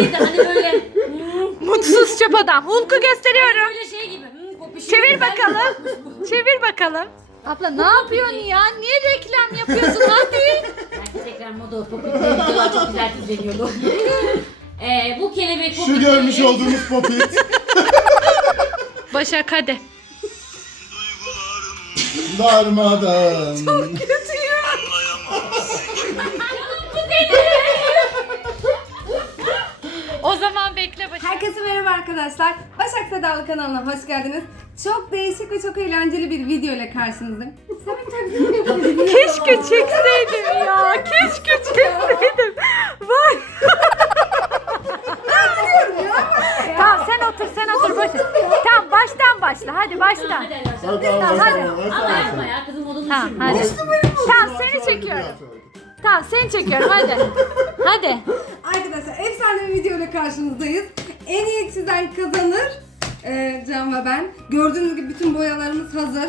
değil de hani böyle hmm, Mutsuz çöp adam. Hulk'u gösteriyorum. böyle şey gibi. Hmm, popişi Çevir gibi. bakalım. Çevir bakalım. Abla ne yapıyorsun ya? Niye reklam yapıyorsun hadi? Belki tekrar moda o popitleri videolar çok güzel izleniyordu. Ee, bu kelebek Şu popitleri- görmüş olduğunuz popit. Başak hadi. Darmadan. O zaman bekle Başak. Herkese merhaba arkadaşlar. Başak Sedalı kanalına hoş geldiniz. Çok değişik ve çok eğlenceli bir video ile karşınızdayım. Keşke çekseydim ya. Keşke çekseydim. Vay. tamam sen otur sen otur ver. Tamam baştan başla. Hadi baştan. Hadi tamam Hadi. Ama yapma ya kızım modunu Tamam düşürme. hadi. Tamam seni çekiyorum. Tamam seni çekiyorum hadi. Hadi. Karşınızdayız. En iyi çizen kazanır. Ee, Can ve ben. Gördüğünüz gibi bütün boyalarımız hazır.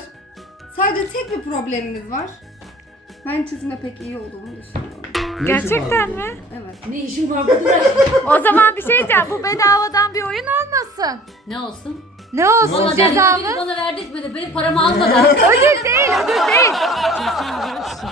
Sadece tek bir problemimiz var. Ben çizime pek iyi olduğumu düşünüyorum. Gerçekten mi? Evet. Ne işin var burada? O zaman bir şey diyeceğim. Bu bedavadan bir oyun olmasın. ne olsun? Ne olsun Bana cezalı. Bana verdirtmedi. Benim paramı almadan. Ödül değil, ödül değil.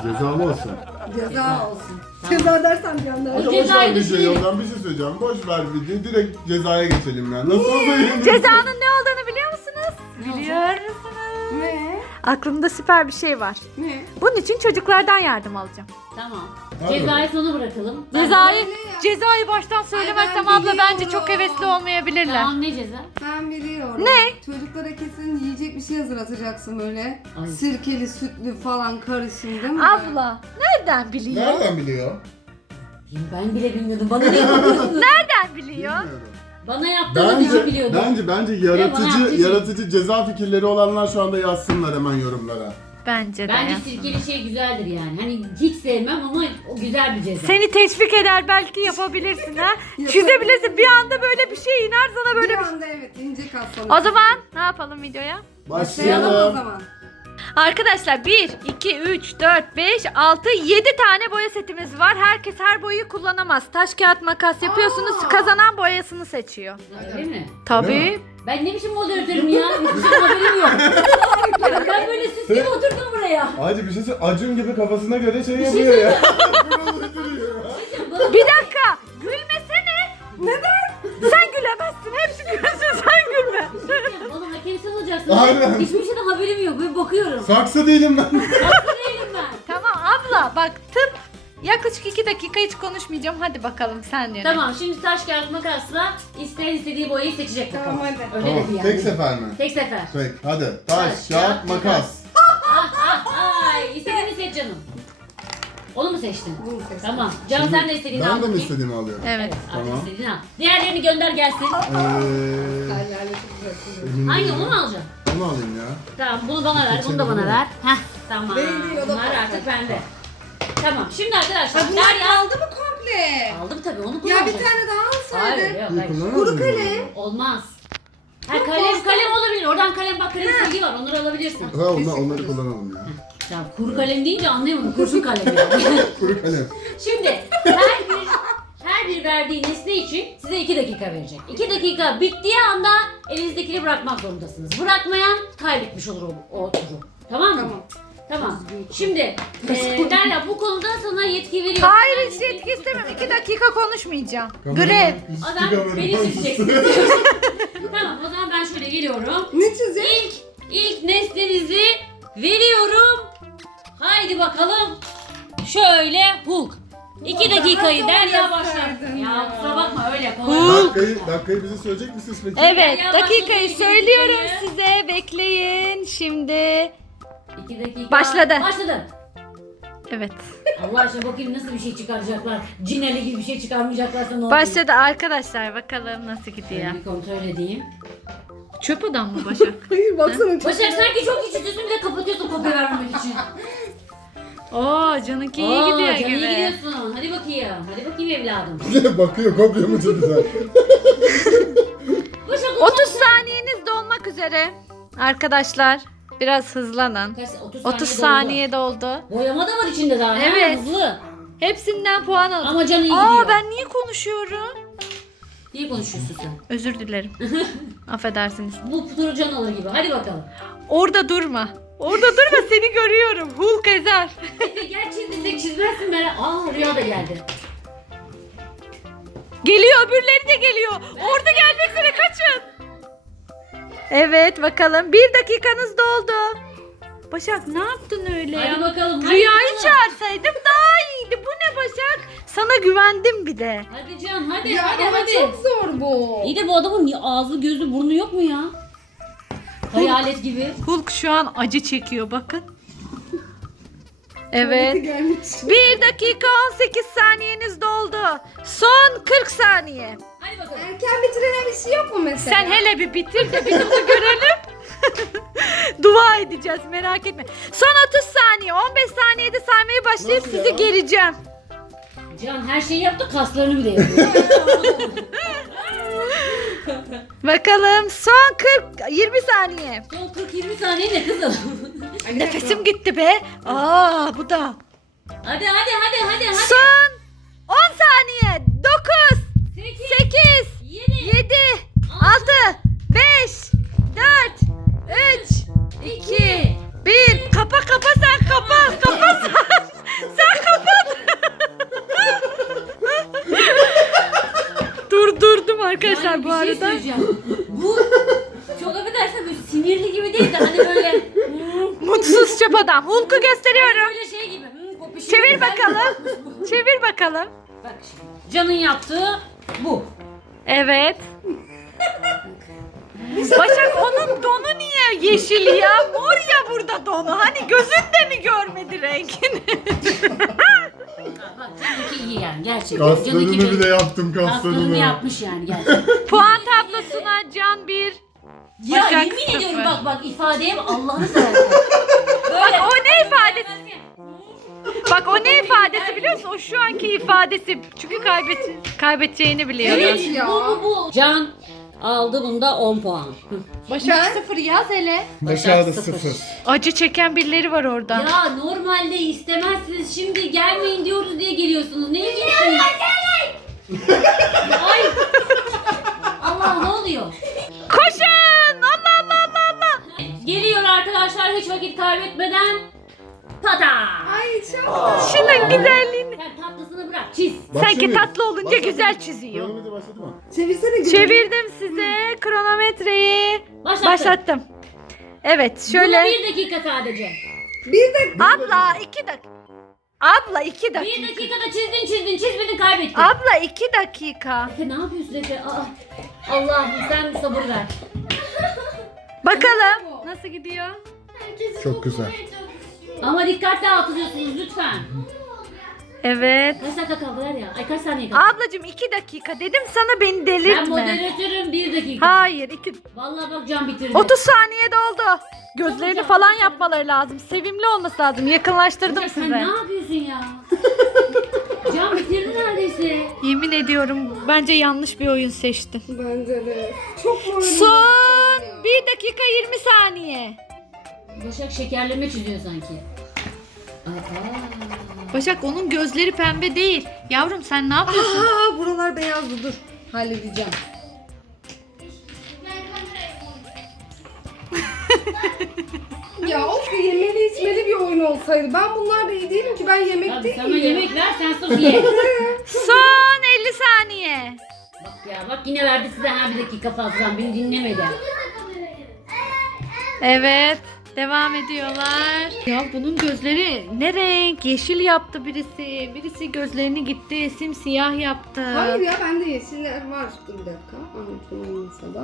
Cezalı olsun. Ceza olsun. Ceza dersem bir anda. Hadi O boş ver cezayı videoyu düşünelim. yoldan bir şey söyleyeceğim. Boş ver videoyu direkt cezaya geçelim ya. Nasıl olsa yeni- Cezanın ne olduğunu biliyor musunuz? Ne Biliyor musunuz? Ne? Aklımda süper bir şey var. Ne? Bunun için çocuklardan yardım alacağım. tamam. Cezayı sona bırakalım. Cezayı, öyle ya. cezayı baştan söylemezsem ben abla bence biliyorum. çok hevesli olmayabilirler. Tamam ne ceza? Ben biliyorum. Ne? Çocuklara kesin yiyecek bir şey hazırlatacaksın böyle. Ay. Sirkeli, sütlü falan karışım değil mi? Abla nereden biliyor? Nereden biliyor? Ben bile bilmiyordum. Bana ne? Nereden biliyor? Bilmiyorum. Bana yaptığınız için Bence, biliyordum. bence, bence yaratıcı, şey- yaratıcı ceza fikirleri olanlar şu anda yazsınlar hemen yorumlara. Bence de. Bence sirkeli şey güzeldir yani. Hani hiç sevmem ama o güzel bir ceza. Seni teşvik eder belki yapabilirsin ha. Çizebilirsin. Bir anda böyle bir şey iner sana böyle bir bir anda evet ince kas O zaman ne yapalım videoya? Başlayalım o Başlayalım. zaman. Arkadaşlar 1, 2, 3, 4, 5, 6, 7 tane boya setimiz var. Herkes her boyayı kullanamaz. Taş kağıt makas yapıyorsunuz. Aa. Kazanan boyasını seçiyor. Öyle mi? Tabii. Ben ne biçim moderatörüm ya? Hiçbir şey haberim yok. ben böyle süs gibi oturdum buraya. Hadi bir şey söyle. Acun gibi kafasına göre şey şey yapıyor ya. Bir dakika. Gülmesene. Neden? Gülemezsin. Hepsi gülsün sen gülme. Bana hakem sen olacaksın. Aynen. Hiçbir şeyden haberim yok. Böyle bakıyorum. Saksı değilim ben. Değilim ben. tamam abla bak tıp. Yaklaşık 2 dakika hiç konuşmayacağım. Hadi bakalım sen yönet. Tamam şimdi taş kağıt makasla isteyen istediği boyayı seçecek bakalım. Tamam, hadi. Öyle tamam, dedi yani. tek sefer mi? Tek sefer. Peki hadi. Taş, Taş, kağıt, kağıt, makas. Onu mu seçtin? Bunu seçtim. Tamam. Can sen de istediğini al Ben de mi bakayım. istediğimi alıyorum? Evet. Artık Tamam. istediğini al. Diğerlerini gönder gelsin. Eee... emin Hangi değilim. onu mu alacaksın? Bunu alayım ya. Tamam bunu bana ver, bunu da bana ver. Heh, tamam. Değil, değil, o da Bunlar farklı. artık bende. Tamam, şimdi arkadaşlar Ha, bunlar Derya... aldı mı komple? Aldım tabii, onu Ya kullanacağım. bir tane daha Hayır, alsaydın. yok, hayır. Kuru kalem. Olmaz. Ha, kalem, kalem olabilir. Oradan kalem bak kalem silgi var. Onları alabilirsin. Ha onlar, onları kullanalım ya. Ya kuru kalem deyince anlayamadım. Kurşun kalem yani. Kuru kalem. Şimdi her bir her bir verdiği nesne için size 2 dakika verecek. 2 dakika bittiği anda elinizdekini bırakmak zorundasınız. Bırakmayan kaybetmiş olur o, o turu. Tamam mı? Tamam. Tamam. Şimdi e, Derya bu konuda sana yetki veriyorum. Hayır hiç yetki- istemiyorum. 2 dakika konuşmayacağım. Kameraman, Grev. üstü O zaman kameraman beni mısın? seçeceksin. tamam o zaman ben şöyle geliyorum. Ne çizecek? İlk, ilk nesnenizi veriyorum. Haydi bakalım. Şöyle Hulk. İki dakikayı Derya başlar. Ya kusura bakma öyle kolay. Dakikayı, dakikayı bize söyleyecek misiniz peki? Evet dakikayı başladı, söylüyorum dakikayı. size. Bekleyin. Şimdi. İki dakika. Başladı. Başladı. Evet. Allah aşkına bakayım nasıl bir şey çıkaracaklar. Cineli gibi bir şey çıkarmayacaklarsa ne olur? Başladı arkadaşlar. Bakalım nasıl gidiyor. Ben bir kontrol edeyim. Çöp adam mı Başak? Hayır baksana Başak sanki çok çiziyorsun bir de kapatıyorsun kopya vermemek için. Oo canınki iyi Oo, gidiyor canım gibi. iyi gidiyorsun. Hadi bakayım. Hadi bakayım evladım. Bakıyor kopya mı çok güzel. Başak 30 saniyeniz dolmak üzere. Arkadaşlar biraz hızlanın. Kaç, 30 30 saniye saniye doldu. Boyama da var içinde daha. Evet. Ha, hızlı. Hepsinden puan alın. Ama canı iyi Aa gidiyor. ben niye konuşuyorum? Niye konuşuyorsun sen? Özür dilerim. Affedersiniz. Bu turu can alır gibi. Hadi bakalım. Orada durma. Orada durma seni görüyorum. Hulk ezer. Efe gel çiz desek çizmezsin merak. Aa Rüya da geldi. Geliyor öbürleri de geliyor. Orada gelmek üzere kaçın. Evet bakalım. Bir dakikanız doldu. Başak ne yaptın öyle ya? Hadi bakalım. hadi Rüyayı bakalım. çağırsaydım daha iyiydi. Bu ne Başak? Sana güvendim bir de. Hadi Can hadi Ya hadi ama hadi. çok zor bu. İyi de bu adamın ağzı gözü burnu yok mu ya? Hayalet gibi. Hulk şu an acı çekiyor bakın. Evet. gelmiş. 1 dakika 18 saniyeniz doldu. Son 40 saniye. Hadi bakalım. Erken bitirene bir şey yok mu mesela? Sen hele bir bitir de biz onu görelim. Dua edeceğiz merak etme. Son 30 saniye 15 saniyede saymaya başlayıp Nasıl sizi ya? gereceğim. Can her şeyi yaptı kaslarını bile yapıyor. Bakalım son 40 20 saniye. Son 40-20 saniye ne kızım? Nefesim gitti be. Aa bu da. hadi hadi hadi hadi hadi. Son 10 saniye. 9 8, 8 7, 7 6 5 4 3 2 1 Kapa kapa sen kapa kapa sen. sen kapat. Durdurdum arkadaşlar Yani bu bir şey arada. söyleyeceğim. Bu çok affedersen böyle sinirli gibi değil de hani böyle hmm, Mutsuz çöp adam. Hulk'u gösteriyorum. böyle şey gibi. hmm, kopuşuyor. Çevir bakalım. Çevir bakalım. Bak şimdi. Can'ın yaptığı bu. Evet. Başak onun donu niye yeşil ya? Mor ya burada donu. Hani gözün de mi görmedi rengini? Bak Can'ınki iyi yani gerçekten. Kaslarını bile yaptım kaslarını kaslarını. yapmış yani gerçekten. Puan tablosuna Can 1. ya Başak yemin sıfır. ediyorum bak bak ifadeye bak Allah'ını seversen. Böyle. o ne ifadesi? Bak o ne ifadesi biliyor musun? O şu anki ifadesi. Çünkü kaybet kaybedeceğini biliyor. Evet ya. bu bu bu. Can aldı bunda 10 puan. Hı. Başak sıfır yaz hele. Başardı Sıfır. sıfır. Acı çeken birileri var orada. Ya normalde istemezsiniz şimdi gelmeyin diyoruz diye geliyorsunuz. Ne geliyorsunuz? Ay. Allah ne oluyor? Koşun! Allah Allah Allah Allah! Geliyor arkadaşlar hiç vakit kaybetmeden. Tata. Ay çok. Şunun güzelliğini. Sen tatlısını bırak çiz. Bak Sanki şimdi. tatlı olunca güzel çiziyor. Kronometre başladı mı? Çevirsene gülüm. Çevirdim size kronometreyi. Başlattım. Başlattım. Evet Buna şöyle. bir dakika sadece. Bir de Abla iki dakika. Abla iki Bir dakika. dakikada çizdin çizdin çizmedin kaybettin. Abla iki dakika. Efe ne yapıyorsun Efe? Aa, Allah'ım sen sabır ver. Bakalım nasıl gidiyor? Çok güzel. Ama dikkatli atıyorsunuz lütfen. Evet. Kaç dakika kaldı ya? Ay kaç saniye kaldı? Ablacığım iki dakika dedim sana beni Ben delirtme. moderatörüm bir dakika. Hayır iki. Vallahi bak can bitirdi. 30 saniye doldu. Gözlerini falan yapmaları lazım. Sevimli olması lazım. Yakınlaştırdım Ya Sen size. ne yapıyorsun ya? can bitirdi neredeyse. Yemin ediyorum bence yanlış bir oyun seçtin. Bence de. Çok moralim. Son 1 dakika 20 saniye. Başak şekerleme çiziyor sanki. Aa. Başak onun gözleri pembe değil. Yavrum sen ne yapıyorsun? Aa buralar beyazdı dur. Halledeceğim. ya of yemeli içmeli bir oyun olsaydı. Ben bunlarla iyi değilim ki ben yemek Abi değil sana yemek ver sen sırf ye. Son 50 saniye. bak ya bak yine verdi size her bir dakika fazladan beni dinlemedi. Evet. Devam ediyorlar. Ya bunun gözleri ne renk? Yeşil yaptı birisi. Birisi gözlerini gitti. Simsiyah yaptı. Hayır ya bende yeşiller var. Dur bir dakika. Anlatım olmasa da.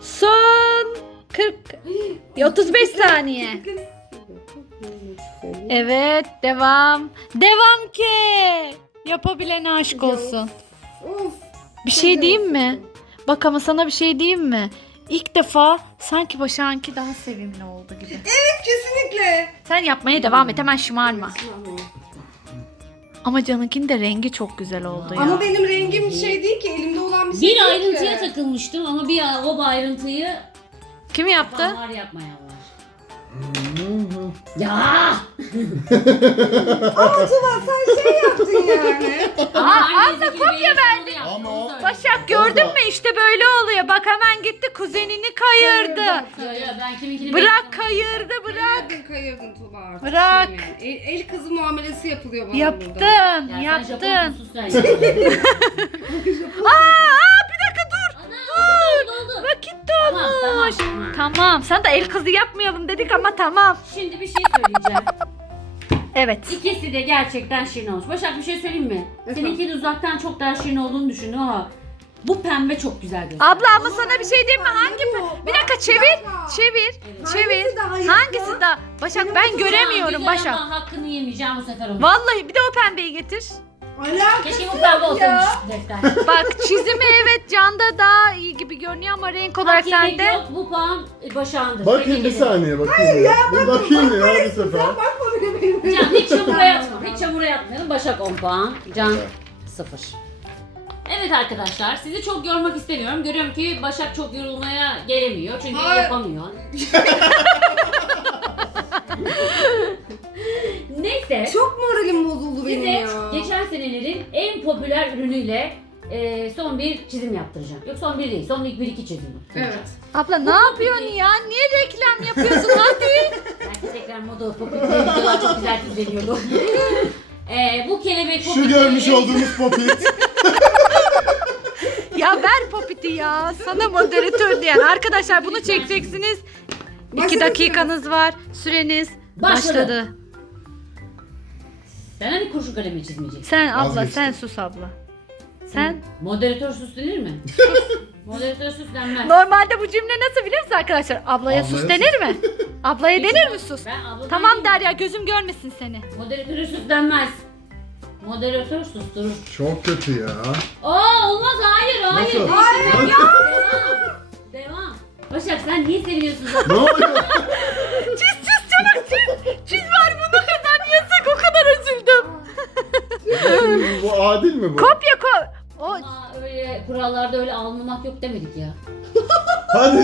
Son 40 35 saniye. Evet, devam. Devam ki. Yapabilene aşk olsun. Of. Bir şey diyeyim mi? Bak ama sana bir şey diyeyim mi? İlk defa sanki Başak'ınki daha sevimli oldu gibi. Evet kesinlikle. Sen yapmaya devam et hemen şımarma. Ama Can'ınkinin de rengi çok güzel oldu ya. Ama benim rengim şey değil ki elimde olan bir şey Bir değil ayrıntıya ki. takılmıştım ama bir o ayrıntıyı Kim yaptı? var yapmayan var. Ya! Ama Tuba sen şey yaptın yani. Aa, az da kopya verdi. Ama Başak gördün mü işte böyle oluyor. Bak hemen gitti kuzenini kayırdı. Bırak kayırdı bırak. Kayırdın kayırdın Tuba artık. Bırak. Şey Şimdi. El, el kızı muamelesi yapılıyor bana burada. Yaptın yaptın. musun? Aa Sen de el kızı yapmayalım dedik ama tamam. Şimdi bir şey söyleyeceğim. Evet. İkisi de gerçekten şirin olmuş. Başak bir şey söyleyeyim mi? Efendim? Seninkinin uzaktan çok daha şirin olduğunu düşündüm ama bu pembe çok güzel gözüküyor. Abla ama sana bir şey diyeyim mi? Hangi bu. Bir dakika çevir. Çevir. Evet. Çevir. Hangisi daha iyi Hangisi ya? daha? Başak Benim ben göremiyorum Güzel Başak. ama hakkını yemeyeceğim bu sefer onu. Vallahi bir de o pembeyi getir. Alakası Keşke ya. olsaymış defter. Bak çizimi evet Canda daha iyi gibi görünüyor ama renk olarak Hak yemek sende. yok bu puan e, Başak'ındır. Bakayım Tebrik bir ederim. saniye bakayım ya. Bir bakayım ya bir sefer. Bakma bile benim. Can hiç çamura yatma. Hiç çamura yatmayalım. Başak 10 puan. Can 0. Evet arkadaşlar sizi çok yormak istemiyorum. Görüyorum ki Başak çok yorulmaya gelemiyor. Çünkü Hayır. yapamıyor. Neyse. Çok moralim bozuldu benim Size ya. geçen senelerin en popüler ürünüyle e, son bir çizim yaptıracağım. Yok son bir değil. Son ilk bir iki çizim. Evet. Abla ne yapıyorsun ya? Niye reklam yapıyorsun hadi? Belki tekrar moda popüler videolar çok güzel izleniyordu. e, bu kelebek Şu görmüş olduğumuz popit. ya ver popiti ya. Sana moderatör diyen. Arkadaşlar bunu çekeceksiniz. İki dakikanız var. Süreniz Başladı. Sen hani kurşun kalemi çizmeyeceksin? Sen abla Vazgeçtim. sen sus abla. Sen Moderatör sus denir mi? Moderatör sus denmez. normalde bu cümle nasıl biliyor musun arkadaşlar? Ablaya sus Ablaya denir mi? Ablaya denir mi sus? Ben abla Tamam değilim. Derya gözüm görmesin seni. Moderatör sus denmez. Moderatör susturur. Çok kötü ya. Aa olmaz hayır hayır. Nasıl? Hayır. Hayır. Devam. Devam. Başak sen niye seviniyorsun zaten? Ne oluyor? Çiz üzüldüm. bu adil mi bu? Kopya ko. O Aa, öyle kurallarda öyle almamak yok demedik ya. Hadi.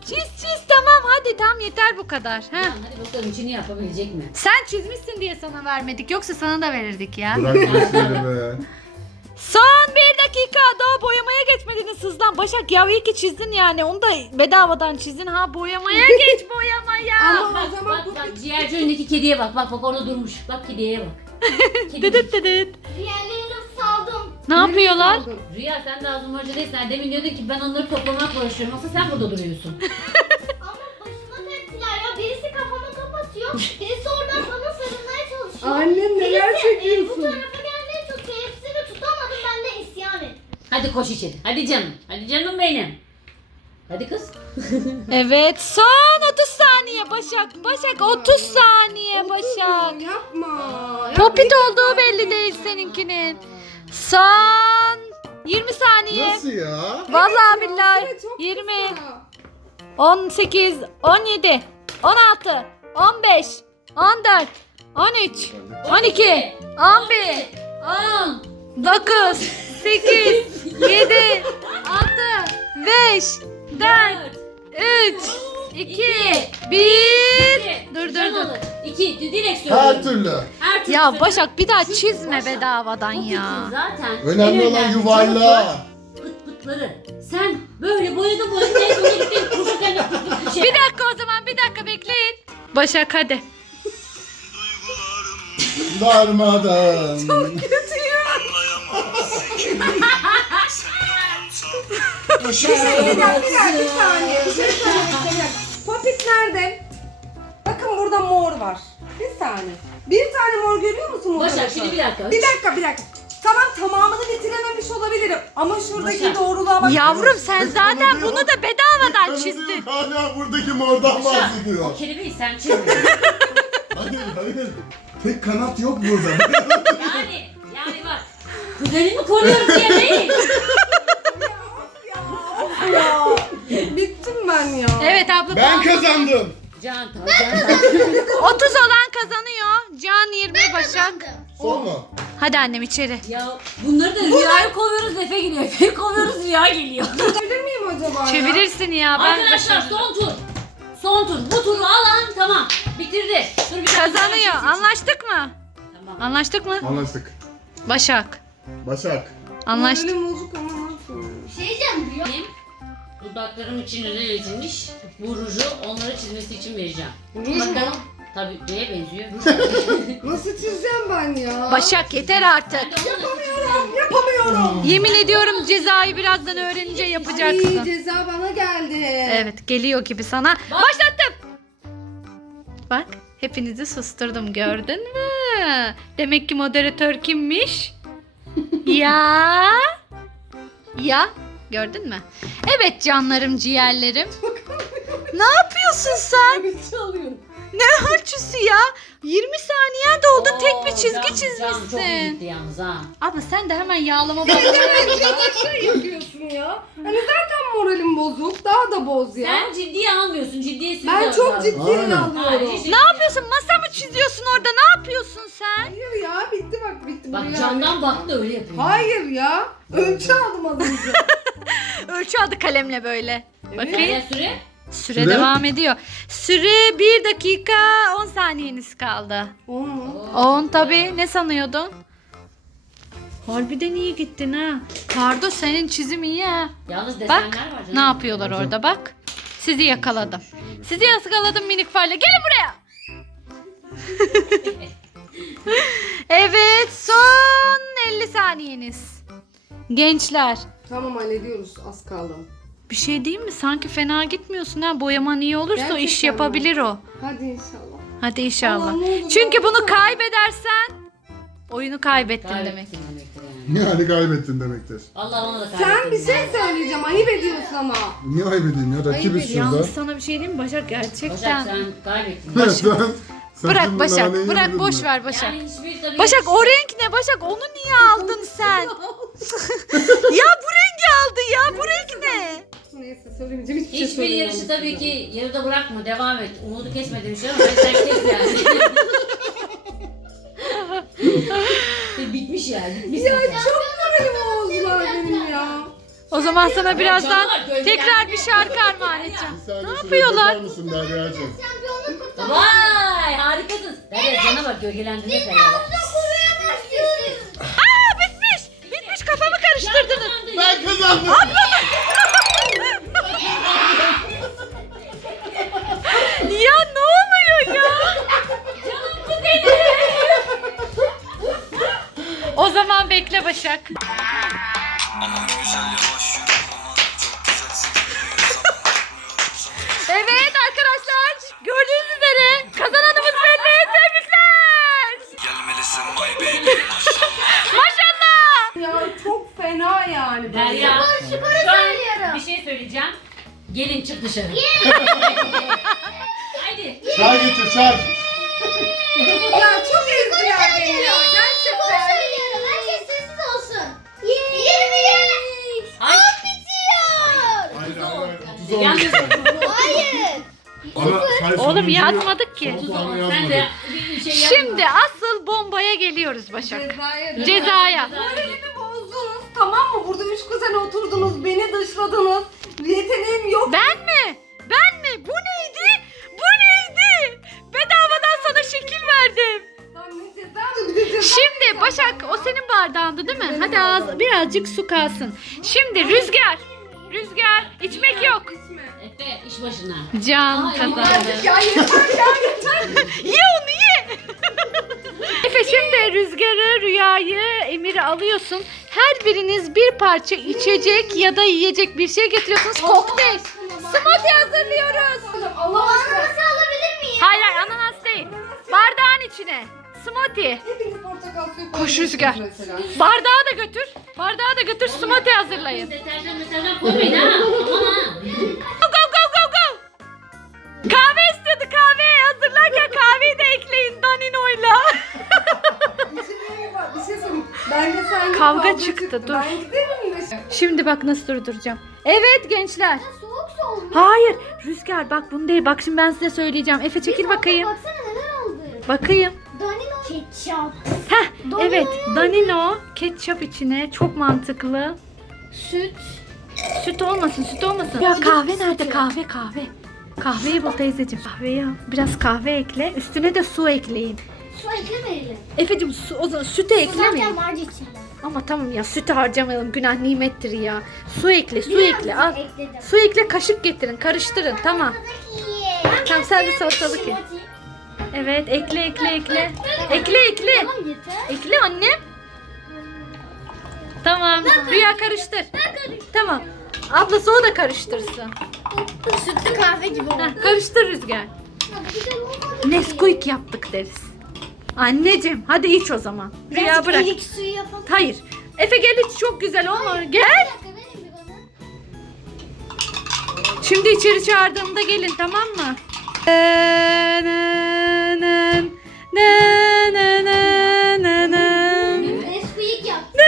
çiz çiz tamam hadi tamam yeter bu kadar. Heh. Tamam, hadi bakalım içini yapabilecek mi? Sen çizmişsin diye sana vermedik yoksa sana da verirdik ya. Bırak be. Son bir dakika daha boyamaya geçmediniz hızdan. Başak ya iyi ki çizdin yani onu da bedavadan çizdin ha boyamaya geç boyamaya. Ama Bak o zaman bak bu bak ciğerci önündeki kediye bak. Bak bak orada durmuş. Bak kediye bak. Kedi. Dıdıt dıdıt. Diğerlerini saldım. Ne yapıyorlar? Rüya sen de ağzın harcı değilsin. Yani Demin diyordun ki ben onları toplamakla uğraşıyorum. Yoksa sen burada duruyorsun. Ama başıma tepkiler ya. Birisi kafamı kapatıyor. Birisi oradan bana sarılmaya çalışıyor. Annem neler Birisi e, bu çekiyorsun? tarafa gelmeye çalışıyor. Hepsini tutamadım. Ben de isyan ettim. Hadi koş içeri. Hadi canım. Hadi canım benim. Hadi kız. Evet son 30 saniye Başak. Başak 30 saniye Başak. Yapma. Ya Popit olduğu belli değil seninkinin. Son 20 saniye. Nasıl ya? Vallahi billahi süre çok 20 kısa. 18 17 16 15 14 13 12 11 10. 9 8 7 6 5 4 3 2 1 Dur dur dur. 2. Direkt Her söylüyorum. türlü. Her türlü Ya söylüyorum. Başak bir daha Çünkü çizme Başak, bedavadan bu ya. fikrin Zaten Önemli en olan yuvarlağı. Pıt pıtları. Sen böyle en gittin pıt pıt bir şey. Bir dakika o zaman bir dakika bekleyin. Başak hadi. Darmadan. Bir dakika, bir dakika, bir saniye. Bir şey söyleyeceğim. Popit nerede? Bakın burada mor var. Bir saniye. Bir tane mor görüyor musun? Başak orada? şimdi bir dakika. Bir dakika, bir dakika. Tamam tamamını bitirememiş olabilirim. Ama şuradaki Başak. doğruluğa bak. Yavrum sen zaten bunu da bedavadan çizdin. Hala buradaki mordan Başak, bahsediyor. o kelimeyi sen çizme. Hayır hayır. Tek kanat yok burada. Yani, yani bak. Kuzenimi koruyorum diye değil. Ya, bittim ben ya. Evet abla. ben kazandım. Can tamam, can tamam. 30 olan kazanıyor. Can 20 Başak. Son mu? Hadi annem içeri. Ya bunları da rüyayı kovuyoruz Efe geliyor. Efe kovuyoruz rüya geliyor. Çevirir miyim acaba ya? Çevirirsin ya ben Arkadaşlar son tur. Son tur. Bu turu alan tamam. Bitirdi. Dur bir. Kazanıyor. Anlaştık mı? Tamam. Anlaştık mı? Anlaştık. Başak. Başak. Anlaştık. Moralim bozuk ama ne yapayım? Şey diyeceğim diyor. Benim dudaklarım için özel üretilmiş bu ruju onlara çizmesi için vereceğim. Ruj mu? Bakalım. Tabii neye benziyor? Nasıl çizeceğim ben ya? Başak yeter artık. Yapamıyorum, yapamıyorum. Yemin ediyorum cezayı birazdan öğrenince Ay yapacaksın. ceza bana geldi. Evet geliyor gibi sana. Bak. Başlattım. Bak hepinizi susturdum gördün mü? Demek ki moderatör kimmiş? ya. Ya gördün mü? Evet canlarım ciğerlerim. ne yapıyorsun sen? Çalıyorum. Ne ölçüsü ya? 20 saniye doldu tek bir Oo, çizgi can- Can çok iyi çizmişsin. gitti yalnız ha. Abla sen de hemen yağlama başla. şey yapıyorsun ya. Hani zaten moralim bozuk. Daha da boz ya. Sen ciddiye almıyorsun. Ciddiyetsiz ben çok ciddiye Aynen. alıyorum. Ne yapıyorsun? Masa mı çiziyorsun orada? Ne yapıyorsun sen? Hayır ya bitti bak bitti. Bak buraya. camdan baktı öyle yapıyor. Hayır ya. Ölçü aldım az önce. Ölçü aldı kalemle böyle. Bakayım. Ya süre? Süre, Süre? devam ediyor. Süre 1 dakika 10 saniyeniz kaldı. On mu? 10 tabii. Ne sanıyordun? Harbiden iyi gittin ha. Kardo senin çizim iyi ha. Yalnız desenler Bak var canım. ne yapıyorlar orada bak. Sizi yakaladım. Sizi yakaladım minik farla. Gelin buraya. evet son 50 saniyeniz. Gençler Tamam hallediyoruz az kaldı. Bir şey değil mi? Sanki fena gitmiyorsun ha. Boyaman iyi olursa o iş Gerçekten mi? yapabilir o. Hadi inşallah. Hadi inşallah. Allah, olur Çünkü bunu kaybedersen oyunu kaybettin demek. Kaybettin demektir yani. Yani kaybettin demektir. Allah ona da kaybettin. Sen bir şey söyleyeceğim. Ayıp ediyorsun ama. Niye ayıp edeyim ya? Rakibiz şurada. Yalnız sana bir şey diyeyim mi Başak Başak gerçekten. sen kaybettin. sen, sen Bırak Başak, bırak boş mi? ver Başak. Yani hiçbir Başak o renk ne Başak? Onu niye aldın sen? ya bu rengi aldı ya. Bu renk ne? Neyse söylemeyeceğim hiçbir şey Hiçbir yarışı tabii ki yarıda bırakma, devam et. Umudu kesme demişler ama sen kes yani. bitmiş yani, bitmiş. Ya çok moralimi bozdular benim ya. O zaman sana birazdan tekrar bir şarkı armağan edeceğim. Bir saniye Ne şuraya yapıyorlar? bakar mısın Derya'cığım? Şampiyonluk kutlaması. Vay harikasın. Derya cana bak gölgelendirme başlıyoruz. Aa bitmiş. Bitmiş kafamı karıştırdınız. Ben kazandım. Ya Başak. Evet arkadaşlar gördüğünüz üzere kazananımız belli. Tebrikler. Gelmelisin my baby Maşallah. Ya çok fena yani. Derya, şu an söylüyorum. bir şey söyleyeceğim. Gelin çık dışarı. Haydi. Çay getir çay. Hayır, Oğlum yazmadık ki. Sen de bir şey yapma. Şimdi asıl bombaya geliyoruz Başak. Cezaya. Cezaya. Moralimi bozdunuz tamam mı? Burada üç kuzen oturdunuz, beni dışladınız. Yeteneğim yok. Ben mi? Ben mi? Bu neydi? Bu neydi? Bedavadan sana şekil verdim. Lan ne ceza? Bir de ceza Şimdi Başak o senin bardağındı değil mi? Hadi ağız birazcık su kalsın. Şimdi Rüzgar. Rüzgar içmek yok. Efe iş başına. Can kazandı. Ya yeter ya yeter. Ye onu ye. Efe şimdi Rüzgar'ı, Rüya'yı, Emir'i alıyorsun. Her biriniz bir parça içecek ya da yiyecek bir şey getiriyorsunuz. Kokteyl. Smoothie hazırlıyoruz. Allah aşkına. Nasıl alabilir miyim? Hayır hayır ananas değil. Bardağın içine. Smoothie. Hepiniz portakal suyu Koş Rüzgar. Bardağı da götür. Bardağı da götür smoothie hazırlayın. Deterjan meterjan koymayın ha. Aman ha. Kavga çıktı, dur. Ben giderim de. Şimdi bak nasıl durduracağım. Evet gençler. Soğuk soğuk. Hayır Rüzgar bak bunu değil. Bak şimdi ben size söyleyeceğim. Efe çekil bakayım. Baksana neler oldu. Bakayım. Danilo. Ketçap. Heh Danino evet. Danino ketçap içine çok mantıklı. Süt. Süt olmasın süt olmasın. Ya kahve nerede kahve kahve. Kahveyi bul teyzeciğim. Kahveyi al. Biraz kahve ekle. Üstüne de su ekleyin. Su eklemeyelim. Efe'cim su, o zaman sütü eklemeyin. Zaten vardı içinde. Ama tamam ya sütü harcamayalım günah nimettir ya. Su ekle su ekle al. Ekledim. Su ekle kaşık getirin karıştırın tamam. Tamam sen de salatalık ye. Evet ekle ekle ekle. Ekle ekle. Tamam yeter. Ekle annem. Tamam. Rüya karıştır. Tamam. Ablası o da karıştırsın. Sütlü kahve gibi oldu. Heh, karıştır Rüzgar. Nesquik yaptık deriz. Anneciğim hadi iç o zaman. Rüya Birazcık bırak. erik suyu yapalım. Hayır. Efe gel iç çok güzel olma. Gel. Bir dakika verin bir bana. Şimdi içeri çağırdığımda gelin tamam mı? Na, na, na, na, na, na, na, na. Nesquik yap.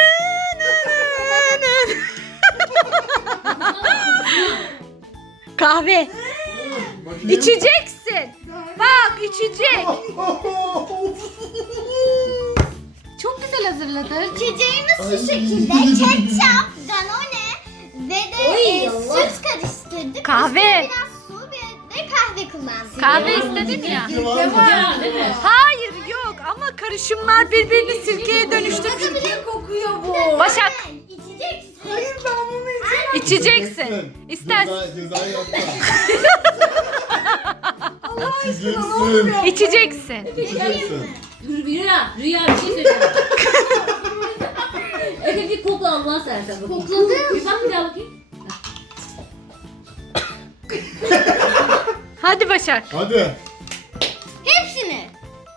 Kahve. İçeceksin. Bak içecek. Güzel hazırladın. İçeceğimiz şu şekilde ketçap, danone ve de Oy, e, Allah. süt karıştırdık. Kahve. Üstüne Biraz su bir de kahve kullandık. Kahve istedin ya. Ya değil mi? Hayır yok ama karışımlar birbirini sirkeye dönüştü. Sirke kokuyor bu. Başak İçeceksin. Hayır ben bunu içemem. içeceksin. İstersen. Ceza, yapma. Allah aşkına ne İçeceksin. oluyor? İçeceksin. İçeceksin. Rüya, Rüya bir şey söyleyeceğim. Efe bir kokla Allah sersen bakayım. Kokladım. Bir bak bir daha bakayım. Hadi Başak. Hadi. Hepsini.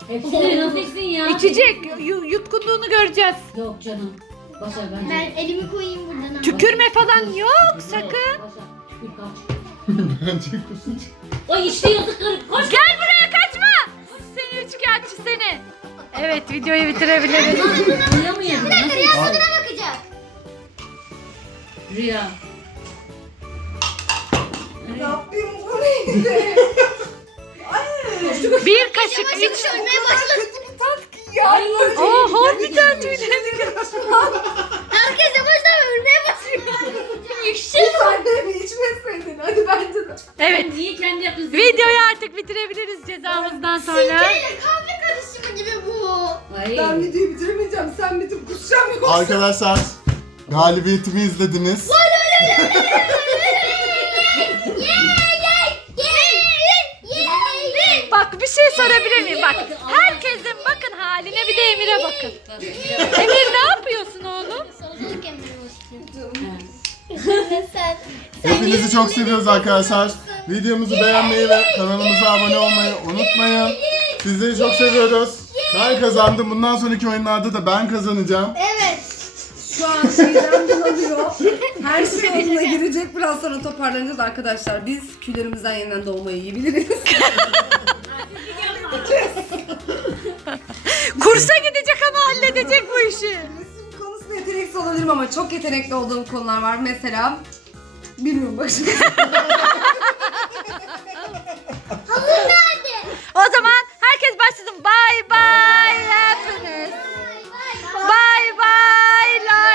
Hepsini nasıl içsin ya? İçecek. Yu- Yutkunduğunu göreceğiz. Yok canım. Başar bence. Ben elimi koyayım buradan. Tükürme falan yok sakın. Başar. Tükür kaç. Bence kusacağım. Ay işte yazık karı. Koş. Gel buraya. Üçkağıtçı seni. Evet videoyu bitirebiliriz. Rüya mı yedin? Nasıl? Rüya tadına bakacak. Rüya. Rabbim bu neydi? Bir kaşık iç. Sönmeye başladı. Bir ya. Ay, Oo harbiden tüylerini Herkes yavaştan ölmeye başlıyor. Annem içmeseydin hadi bence de. Evet. Niye kendi yaptın? Videoyu artık bitirebiliriz cezamızdan sonra. Sirkeyle kahve karışımı gibi bu. Ay. Ben videoyu bitiremeyeceğim. Sen bitip kusacağım yoksa. Arkadaşlar galibiyetimi izlediniz. Bak bir şey sorabilir miyim? Bak herkesin bakın haline bir de Emir'e bakın. Emir ne yapıyorsun oğlum? Salatalık emri başlıyor. Sen. Hepinizi çok seviyoruz arkadaşlar. Videomuzu beğenmeyi ve kanalımıza abone olmayı unutmayın. Sizleri çok seviyoruz. Ben kazandım. Bundan sonraki oyunlarda da ben kazanacağım. Evet. Şu an şeyden bulanıyor. Her şey yoluna girecek. Biraz sonra toparlanacağız arkadaşlar. Biz küllerimizden yeniden doğmayı yiyebiliriz. Kursa gidecek ama halledecek bu işi yeteneksiz olabilirim ama çok yetenekli olduğum konular var. Mesela bilmiyorum başka. Halı? O zaman herkes başlasın. Bye bye happiness. Bye bye.